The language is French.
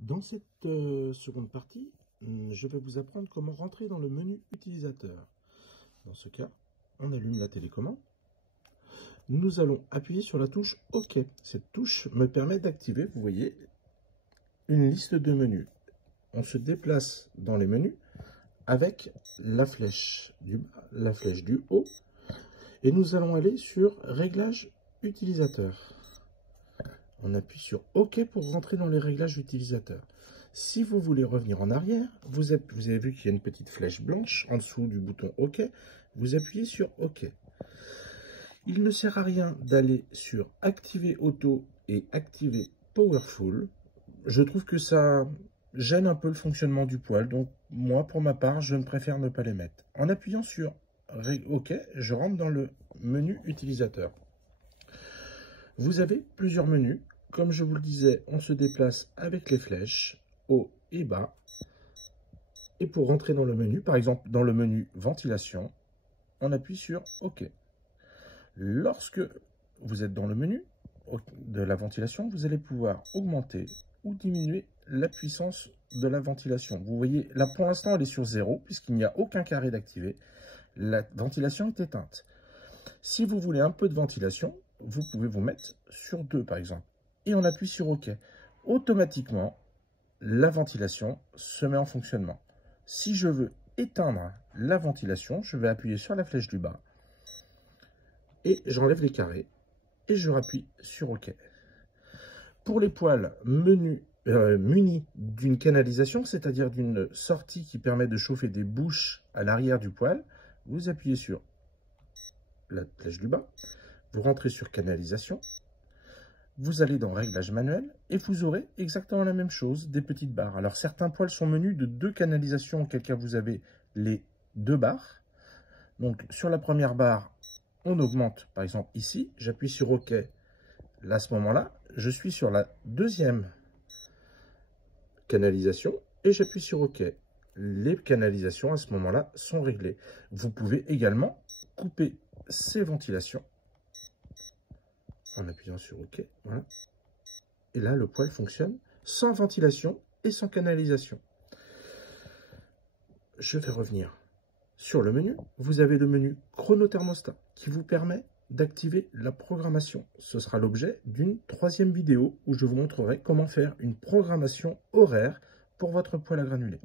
Dans cette seconde partie, je vais vous apprendre comment rentrer dans le menu utilisateur. Dans ce cas, on allume la télécommande. Nous allons appuyer sur la touche OK. Cette touche me permet d'activer, vous voyez, une liste de menus. On se déplace dans les menus avec la flèche du bas, la flèche du haut, et nous allons aller sur Réglages utilisateurs. On appuie sur OK pour rentrer dans les réglages utilisateurs. Si vous voulez revenir en arrière, vous avez vu qu'il y a une petite flèche blanche en dessous du bouton OK. Vous appuyez sur OK. Il ne sert à rien d'aller sur Activer Auto et Activer Powerful. Je trouve que ça gêne un peu le fonctionnement du poêle. Donc moi, pour ma part, je ne préfère ne pas les mettre. En appuyant sur OK, je rentre dans le menu utilisateur. Vous avez plusieurs menus. Comme je vous le disais, on se déplace avec les flèches haut et bas. Et pour rentrer dans le menu, par exemple dans le menu ventilation, on appuie sur OK. Lorsque vous êtes dans le menu de la ventilation, vous allez pouvoir augmenter ou diminuer la puissance de la ventilation. Vous voyez, là pour l'instant, elle est sur 0 puisqu'il n'y a aucun carré d'activé. La ventilation est éteinte. Si vous voulez un peu de ventilation, vous pouvez vous mettre sur 2 par exemple. Et on appuie sur OK. Automatiquement, la ventilation se met en fonctionnement. Si je veux éteindre la ventilation, je vais appuyer sur la flèche du bas. Et j'enlève les carrés. Et je rappuie sur OK. Pour les poêles munis d'une canalisation, c'est-à-dire d'une sortie qui permet de chauffer des bouches à l'arrière du poêle, vous appuyez sur la flèche du bas. Vous rentrez sur canalisation. Vous allez dans Réglages manuels et vous aurez exactement la même chose, des petites barres. Alors certains poêles sont menus de 2 canalisations, auquel cas vous avez les 2 barres. Donc sur la première barre, on augmente, par exemple ici, j'appuie sur OK. Là, à ce moment-là, je suis sur la deuxième canalisation et j'appuie sur OK. Les canalisations à ce moment-là sont réglées. Vous pouvez également couper ces ventilations en appuyant sur OK. Voilà. Et là, le poêle fonctionne sans ventilation et sans canalisation. Je vais revenir sur le menu. Vous avez le menu chronothermostat qui vous permet d'activer la programmation. Ce sera l'objet d'une 3e vidéo où je vous montrerai comment faire une programmation horaire pour votre poêle à granulés.